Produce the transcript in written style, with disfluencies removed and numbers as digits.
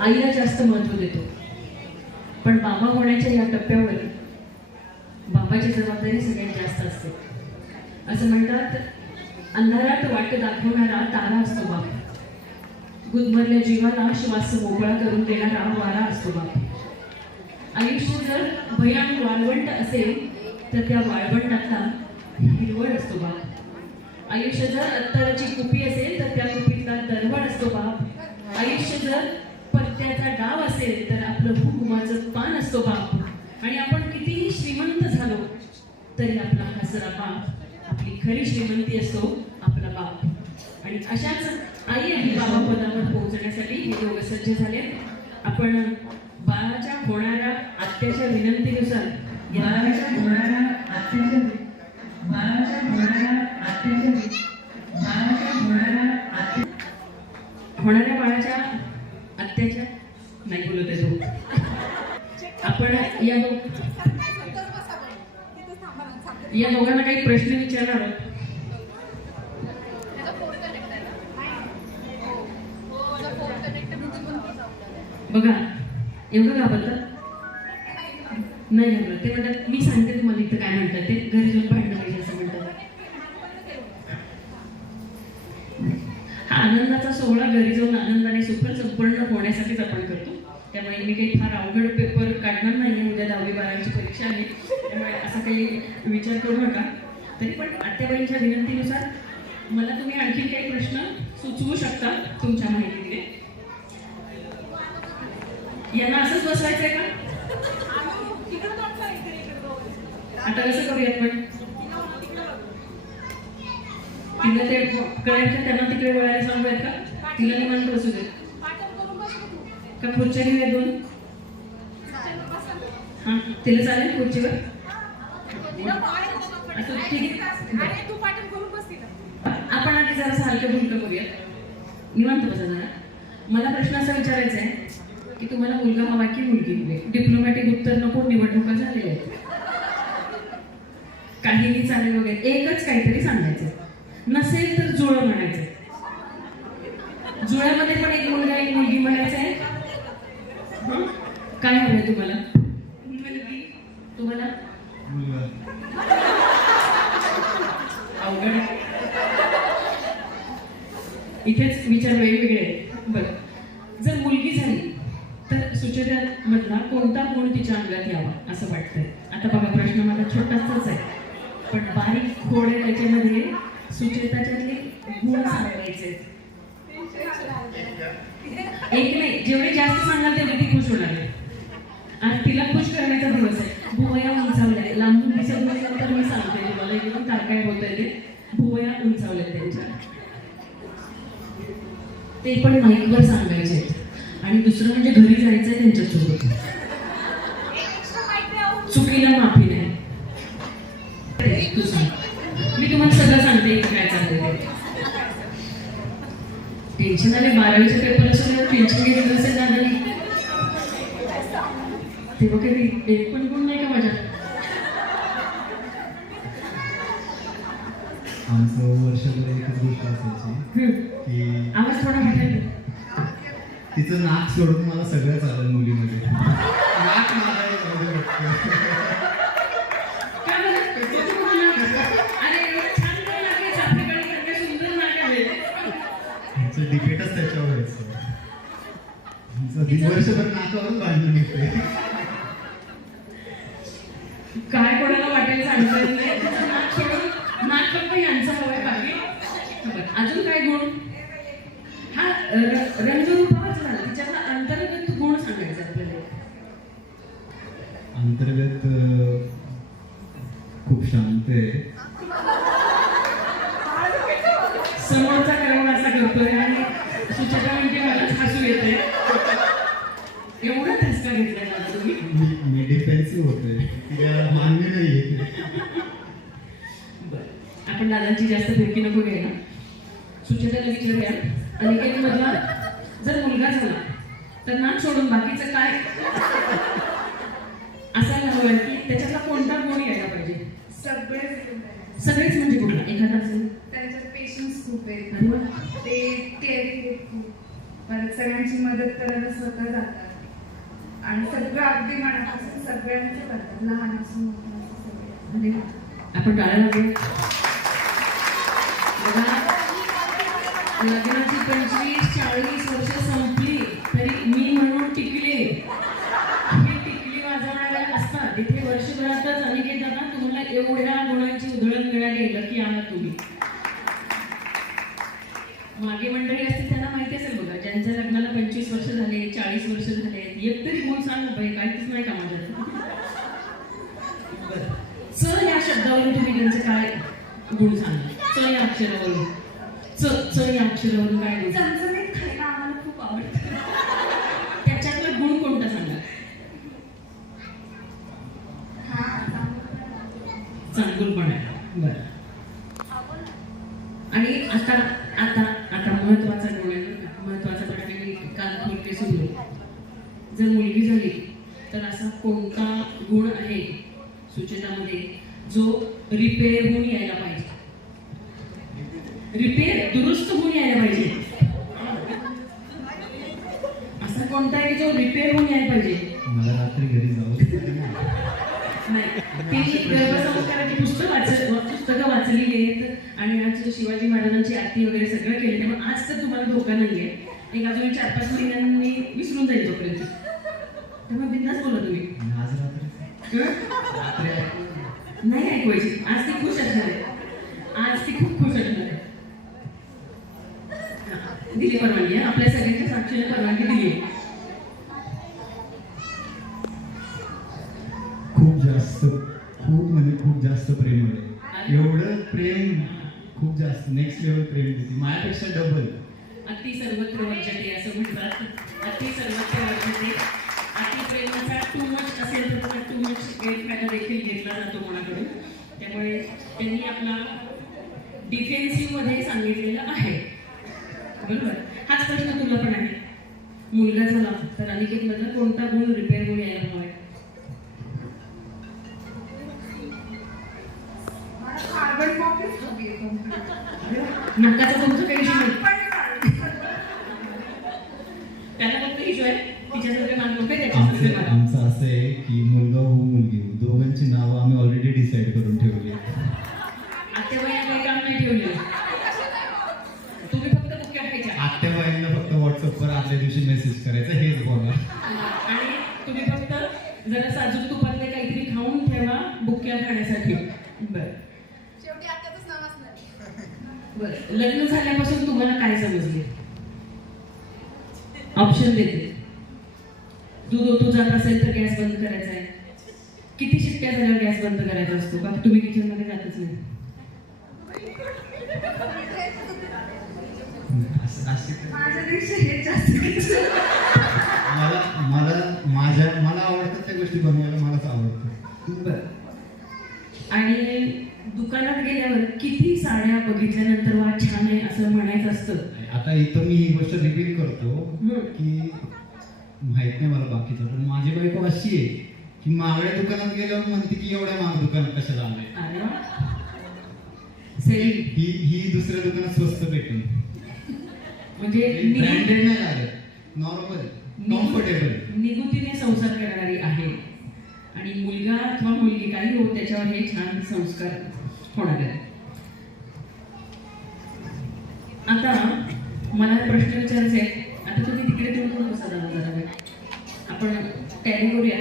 आईला जास्त महत्त्व देतो, पण बाबा होण्याच्या या टप्प्यावर बाबाची जबाबदारी सगळ्यात जास्त असते. असं म्हणतात, अंधारात वाट दाखवणारा तारा असतो बाप, गुदमरल्या जीवाला श्वास मोकळा करून देणारा वारा असतो बाप. आयुष्य जर भयान वाळवंट असेल तर त्या वाळवंटातला हिरवळ असतो बाप. आयुष्य जर अत्तराची कुपी असेल तर त्या कुपीतला दरवळ असतो बाप. आयुष्य जर पत्त्याचा डाव असेल तर आपलं हुकुमाचं पान असतो बाप. आणि आपण कितीही श्रीमंत झालो तरी आपला हसरा बाप, आपली खरी श्रीमंती असतो आपला बाप. आणि अशाच आई आणि बाबा पदावर पोहोचण्यासाठी हे दोघं सज्ज झाले. आपण बाळाच्या होणाऱ्या आत्याच्या विनंतीनुसार होणाऱ्या बाळाच्या आत्याच्या नाही बोलत आहे तो. आपण या दोघांना काही प्रश्न विचारणार आहोत. बघा, एवढं घाबरतात नाही घाबरत. ते म्हणतात मी सांगते तुम्हाला इथं काय म्हणतात, ते घरी जाऊन भांडणं पाहिजे असं म्हणतात. हा आनंदाचा सोहळा घरी जाऊन आनंदाने सुखर संपन्न होण्यासाठीच आपण करतो. त्यामुळे मी काही फार अवघड पेपर काढणार नाही. उद्या 10वी-12वीची परीक्षा आहे, त्यामुळे असा काही विचार करू नका. तरी पण आत्याबाईंच्या विनंतीनुसार मला तुम्ही आणखी काही प्रश्न सुचवू शकता तुमच्या माहितीने. यांना असंच बसवायचंय का? आता कसं करूयात पण? तिला ते कळेल का त्यांना तिकडे वळायला सांगूयात का? तिला निवांत बसू देत का? खुर्च्या घेऊया 2? हां, तिला चालेल खुर्चीवर? आपण आधी जरा हलकं फुलकं करूया, निवांत बसा जरा. मला प्रश्न असा विचारायचा आहे की तुम्हाला मुलगा हवा की मुलगी हवी? डिप्लोमॅटिक उत्तर नको, निवडणुका झालेल्या आहेत, काहीही चालेल वगैरे. एकच काहीतरी सांगायचं. नसेल तर जुळं म्हणायचं. जुळ्यामध्ये पण एक मुलगा एक मुलगी म्हणायचं आहे. काय हवंय तुम्हाला? मुलगी. तुम्हाला? अवघड. इथेच विचार वेगवेगळे आहेत. बरं, जर मुलगी झाली तर सुचेतामधला कोणता गुण तिच्या अंगात यावा असं वाटतंय? आता बघा, प्रश्न माझा छोटासाच आहे, पण बारीक खोड आहे त्याच्यामध्ये. सुचेताच्यातले गुण सांगायचे. एक नाही, जेवढे जास्त सांगाल तेवढे ती खुश होणार आहे. आज तिला खुश करण्याचा दिवस आहे. भुवया उंचावल्या, लांबून दिसत नसेल तर मी सांगते तुम्हाला एकदम काय काय होत आहे ते. भुवया उंचावल्या त्यांच्या, ते पण माईकवर सांगायचे. आणि दुसरं म्हणजे घरी जायचंय त्यांच्यासोबत. चुकीला माफी नाही. तू सांग, मी तुम्हाला सगळं सांगते काय चाललंय ते. टेन्शन आले 12वीचे पेपर असून टेन्शन घेतलं असेल दादानी. तेव्हा काही एक पण गुण नाही का माझ्या? आमचं वर्षभर एकच गोष्ट असायची की आवाज थोडा हटेल. तिचं नाक सोडून मला सगळं चालेल मुलीमध्ये. नाक मारायला डिबेटच त्याच्यावर व्हायचं. वर्षभर नाकावरून भांडण निघते. काय कोणाला वाटेल सांगता येत नाही. नाक सोडून नाक फक्त यांचं हवंय बाकी. अजून काय गुण? हा रंगरूपाच झाला. तिच्यातला अंतर्गत गुण सांगायचा आपल्याला. अंतर्गत खूप शांत आहे. समोरचा क्रम असा करतोय आणि सुचेता म्हणजे मलाच हसू येते. एवढा धसका घेतलाय माझा तुम्ही. मी डिफेन्सिव्ह होतोय, तिला मान्य नाही. बरं, आपण दादांची जास्त फिरकी नको घ्यायला. सुचेताला विचारूया, अनिकेत मधला जर मुलगा झाला तर नाक सोडून बाकीचं काय असायला हवं की त्याच्यातला कोणता गुण यायला पाहिजे? सगळेच म्हणजे कुठला एखादा असेल? त्यांच्यात पेशन्स खूप आहे. आणि ते केअरिंग खूप. परत सगळ्यांची मदत करायला स्वतः जातात आणि सगळं अगदी मनापासून सगळ्यांचं करतात, लहान असून मोठं असं सगळे. म्हणजे आपण टाळ्या वाजवू. बघा, लग्नाची 25-40 वर्ष संपली तरी मी म्हणून टिकले. हे टिकली वाजवणाऱ्या असतात तिथे वर्षभरातच अनिकेत दादा तुम्हाला एवढ्या गुणांची उधळण मिळाली, की आहात तुम्ही. मागे मंडळी असतील त्यांना माहिती असेल बघा, ज्यांच्या लग्नाला 25 वर्ष झाले, 40 वर्ष झाले, एक तरी गुण सांग ना बाई, काहीच नाही का माझ्यात. च या शब्दावरून तुम्ही त्यांचे काय गुण सांगा. च या अक्षरावरून, च या अक्षरावरून काय गुण? चमचमीत खायला आम्हाला खूप आवडतं. त्याच्यातला गुण कोणता सांगा? हा, चांगुलपणा. बरं. आणि आता आता आता महत्वाचा गुण आहे बरं का. महत्वाचा पण आहे, मी कान खोलके सुरू. जर मुलगी झाली तर असा कोणता गुण आहे सुचेतामध्ये जो रिपेअर होऊन यायला पाहिजे? रिपेअर, दुरुस्त होऊन यायला पाहिजे. असा कोणता आहे जो रिपेअर होऊन यायला पाहिजे? मला रात्री घरी जाऊ नाही, ती गर्भसंस्काराची पुस्तकं वाचलेली आहेत आणि आज शिवाजी महाराजांची आरती वगैरे सगळं केलं, त्यामुळे आज तर तुम्हाला धोका नाहीये. एक अजून 4-5 महिन्यांनी विसरून जाईल तोपर्यंत. त्यामुळे बिंदास बोला तुम्ही. आज रात्री नाही ऐकवायची. आज ती खुश असणार आहे. आज ती खूप खुश असणार आहे. दिली परवानगी आहे, आपल्या सगळ्यांच्या साक्षीने परवानगी दिली. खूप जास्त प्रेम आहे. एवढं प्रेम, खूप जास्त नेक्स्ट लेवल प्रेम देते, माझ्यापेक्षा डबल. अति सर्वत्र वर्जते असं म्हणतात. अति सर्वत्र वर्जते. अति प्रेमाचा टू मच असेल तर टू मच गैरफायदा देखील घेतला जातो कोणाकडून. त्यामुळे त्यांनी आपला डिफेन्सिव्ह मध्ये सांगितलेलं आहे. बरोबर. हाच प्रश्न तुला पण आहे. मुलगा झाला तर अनिकेत मधला कोणता गुण रिपेअर होऊन यायला हवा आहे? कार्बन कॉपीच हवी आहे. नाकाचा तुमचा काही इशू नाही. पण त्याला फक्त इशू आहे तिच्यासारखे मान नको आहे, त्याच्यासारखे मान. आमचं असं आहे की मुलगा हो मुलगी हो, दोघांची नावं आम्ही ऑलरेडी डिसाईड करून ठेवली. आत्याबाईंना काही काम नाही ठेवलेलं. तुम्ही फक्त बुक्या खायच्या आत्याबाईंना फक्त व्हॉट्सअपवर आदल्या दिवशी मेसेज करायचा, हेच बोला. आणि तुम्ही फक्त जरा साजूक तुपातले काहीतरी खाऊन ठेवा बुक्या खाण्यासाठी. बरं शेवटी आत्याचंच नाव असणार. बरं. लग्न झाल्यापासून तुम्हाला काय समजले? ऑप्शन देते. दूध ओतू जात असेल तर गॅस बंद करायचा आहे. किती शिट्ट्या झाल्यावर गॅस बंद करायचा असतो? का तुम्ही किचन मध्ये जातच नाही? माझ्या दिवशी हे जास्त मला आवडतात त्या गोष्टी बनवायला, मलाच आवडतं. बरं. आणि दुकानात गेल्यावर किती साड्या बघितल्यानंतर वा छान आहे असं म्हणायचं असतं? आता इथं मी ही गोष्ट रिपीट करतो की माहित नाही मला बाकीचं, पण माझी बायको अशी आहे की मागल्या दुकानात गेल्यावर म्हणते की एवढ्या महाग दुकानात कशाला आलंय. अरे वा. सेलिंग. ही दुसऱ्या दुकानात स्वस्त भेटेल. म्हणजे ब्रँडेड नाही लागत, नॉर्मल कम्फर्टेबल. निगुतीने संसार करणारी आहे. आणि मुलगा अथवा मुलगी काही हो त्याच्यावर हे छान संस्कार होणार आहे. आता मला प्रश्न विचारायचे आहे. आता तुम्ही तिकडे तुम्ही बसा जरा आपण टॅली करूया.